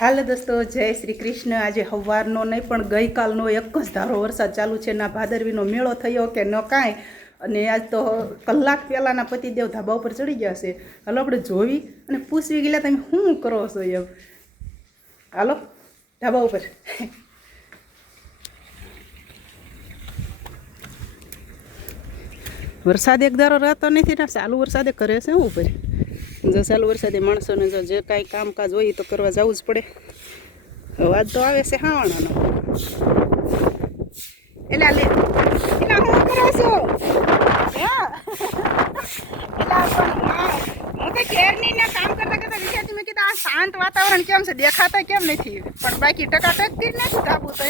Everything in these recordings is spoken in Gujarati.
હાલો દોસ્તો, જય શ્રી કૃષ્ણ। આજે સવારનો નહીં પણ ગઈકાલનો એક જ ધારો વરસાદ ચાલુ છે। ના ભાદરવીનો મેળો થયો કે ન કાંઈ। અને આજ તો કલાક પહેલાંના પતિદેવ ધાબા ઉપર ચડી ગયા છે। હાલો આપણે જોવી અને પૂછવી ગયેલા તમે શું કરો છો એમ। હાલો ધાબા ઉપર। વરસાદ એક ધારો રહેતો નથી ને ચાલુ વરસાદે કરે છે ઉપર। જો ચાલુ વરસાદે માણસોને જો જે કાંઈ કામકાજ હોય તો કરવા જવું જ પડે। અવાજ તો આવે છે હાવાણાનો। એલા લે એલા હું કરો છો એલા પણ હું તો કેરની ને કામ કરતા વિચારતી મેં કીધું આ શાંત વાતાવરણ કેમ છે, દેખાતા કેમ નથી, પણ બાકી ટકાટક થી નથી ધાબુ તો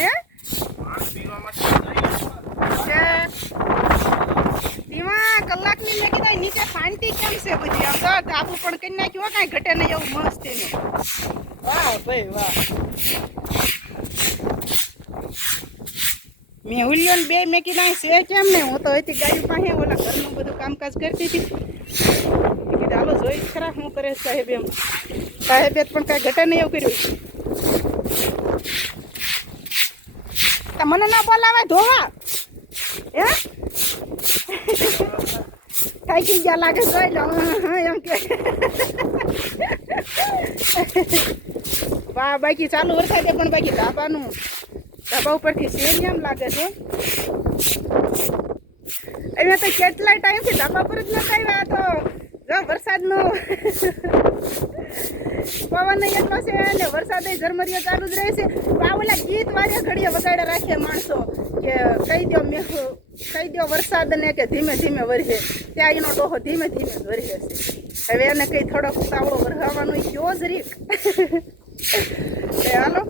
કલાકની મેં કીધા નીચે શાંતિ કેમ છે બધી, આમ તો ધાબુ પણ કરી નાખ્યું કાંઈ ઘટે નહીં એવું મસ્ત એનું। વાહ ભાઈ વાહ। મેં હુલ્યોને બે મેં કીધા છે કેમ ને, હું તો હતી ગાયું પાસે ઓલા ઘરનું બધું કામકાજ કરતી હતી। કીધું હાલો જોઈ ખરા શું કરે સાહેબ એમ। સાહેબે પણ કાંઈ ઘટે નહીં એવું કર્યું। મને ના બોલાવે ધોવા હે થાકી ગયા લાગે જોઈ લો એમ કે। વાહ બાકી ચાલુ વરસાદે પણ બાકી ધાબા ઉપરથી સેરી એમ લાગે છે। અહીંયા તો કેટલાય ટાઈમથી ધાબા પર જ નથી આવ્યા, તો જો વરસાદનો પવન એટલો છે અને વરસાદ ઝરમરિયો ચાલુ જ રહે છે। આ ઓલા ગીત વાળા ઘડીએ વગાડે રાખે માણસો કે કહી દો મેઘો, કહી દો વરસાદ ને કે ધીમે ધીમે વરસે, ત્યાં એનો ડોહો ધીમે ધીમે વરસે છે। હવે એને કઈ થોડોક તાવડો વરસાવવાનો કયો જ રીક। હાલો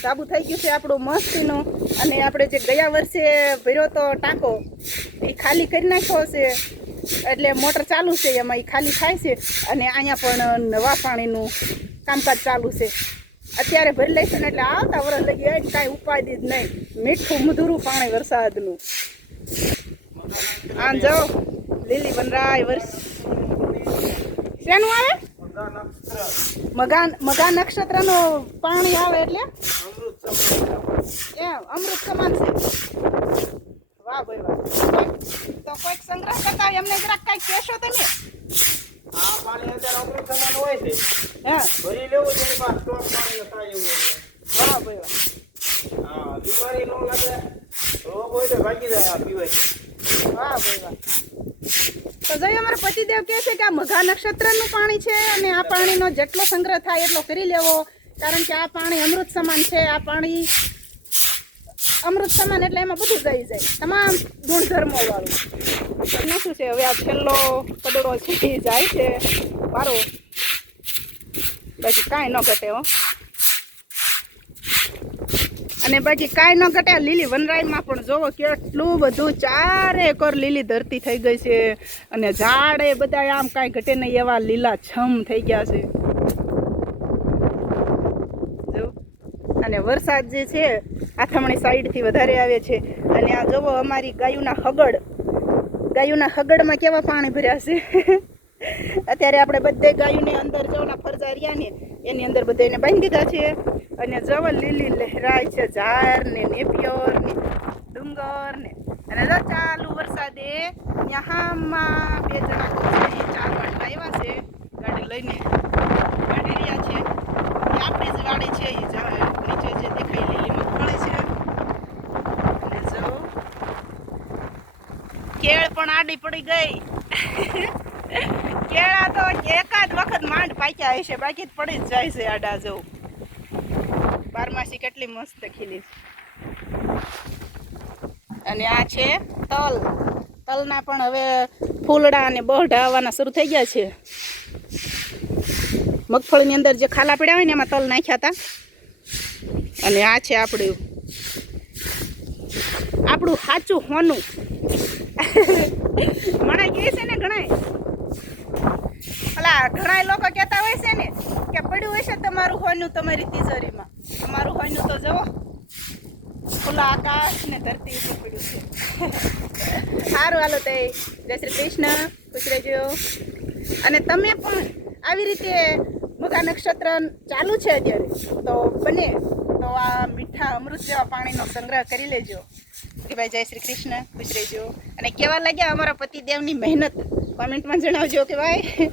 સાબુ થઈ ગયું છે આપણું મસ્તીનું। અને આપણે જે ગયા વર્ષે ભર્યો તો ટાંકો એ ખાલી કરી નાખ્યો છે, એટલે મોટર ચાલુ છે એમાં એ ખાલી થાય છે। અને અહીંયા પણ નવા પાણીનું કામકાજ ચાલુ છે। અત્યારે ભરી લઈશું ને એટલે આવતા વરસ લગી કાંઈ ઉપાધિ જ નહીં, મીઠું મધુરું પાણી વરસાદનું। આમ જાઓ લીલી વનરાય વર્ષ શેનું આવે મગા નક્ષત્રનું પાણી આવે એટલે એમ અમૃત સમાન છે। વાહ ભાઈ વાહ। તો કોઈક સંગ્રહ કરતા એમને જરાક કઈ કહેશો તમે? આ પાણી અત્યારે અમૃત સમાન હોય છે, હે ભરી લેવું છે પાસ સ્ટોક પાણી થાય એવું હોય। વાહ ભાઈ વાહ। હા બીમારી ન લાગે, રોગ હોય તો ભાગી જાય આ પીવાય છે। વાહ ભાઈ વાહ। તો જઈ અમારા પતિદેવ કહે છે કે આ મઘા નક્ષત્રનું પાણી છે અને આ પાણીનો જેટલો સંગ્રહ થાય એટલો કરી લેવો, કારણ કે આ પાણી અમૃત સમાન છે। આ પાણી અમૃત સમાન એટલે એમાં બધું દઈ જાય, તમામ ગુણધર્મો વાળું। તમને શું છે હવે આ છેલ્લો કદડો છે એ જાય છે મારો, બાકી કાંઈ ન ઘટે હો। અને બાકી કાંઈ ન ઘટે। લીલી વનરાયમાં પણ જોવો કેટલું બધું ચારે કોર લીલી ધરતી થઈ ગઈ છે, અને ઝાડે બધા આમ કાંઈ ઘટે નહીં એવા લીલા છમ થઈ ગયા છે જો। અને વરસાદ જે છે આથમણી સાઈડથી વધારે આવે છે। અને આ જોવો અમારી ગાયુંના હગડમાં કેવા પાણી ભર્યા છે। અત્યારે આપણે બધે ગાયુંની અંદર જવના ફરજા રહ્યા ને એની અંદર બધા એને બાંધી દીધા છે। અને જવો લીલી લહેરાય છે ઝાડ ને નેપિયોર ને ડુંગર ને, અને જો ચાલુ વરસાદે યહામાં બે જણા ચાલવા આવ્યા છે ગાડી લઈને, ગાડી રહ્યા છે। આપણી જ ગાડી છે, એ નીચે જે દેખાય લીલી મગફળી છે। અને જો કેળ પણ આડી પડી ગઈ। કેળા તો એકાદ વખત માંડ પાક્યા હશે, બાકી જ પડી જ જાય છે આડા જવું। બારમાસી કેટલી મસ્ત ખીલી છે। અને આ છે તલના પણ હવે ફૂલડા અને બહડા આવવાના શરૂ થઈ ગયા છે। મગફળીની અંદર જે ખાલા પડ્યા હોય ને એમાં તલ નાખ્યા હતા। અને આ છે આપણું સાચું હોનું। મને કહે છે ને ઘણા લોકો કહેતા હોય છે ને કે પડ્યું હોય છે તમારું હોનું તમારી તિજોરીમાં, તમારું હોનું તો જવો ખુલ્લા આકાશ ને ધરતી ઉપર પડ્યું છે। સારું હાલો તે જય શ્રી કૃષ્ણ, ખુશ રહેજો। અને તમે પણ આવી રીતે મઘા નક્ષત્ર ચાલુ છે અત્યારે, તો બને તો આ મીઠા અમૃત જેવા પાણીનો સંગ્રહ કરી લેજો. ભાઈ જય શ્રી કૃષ્ણ, ખુશ રહેજો. અને કેવા લાગ્યા અમારા પતિદેવની મહેનત કોમેન્ટમાં જણાવજો કે ભાઈ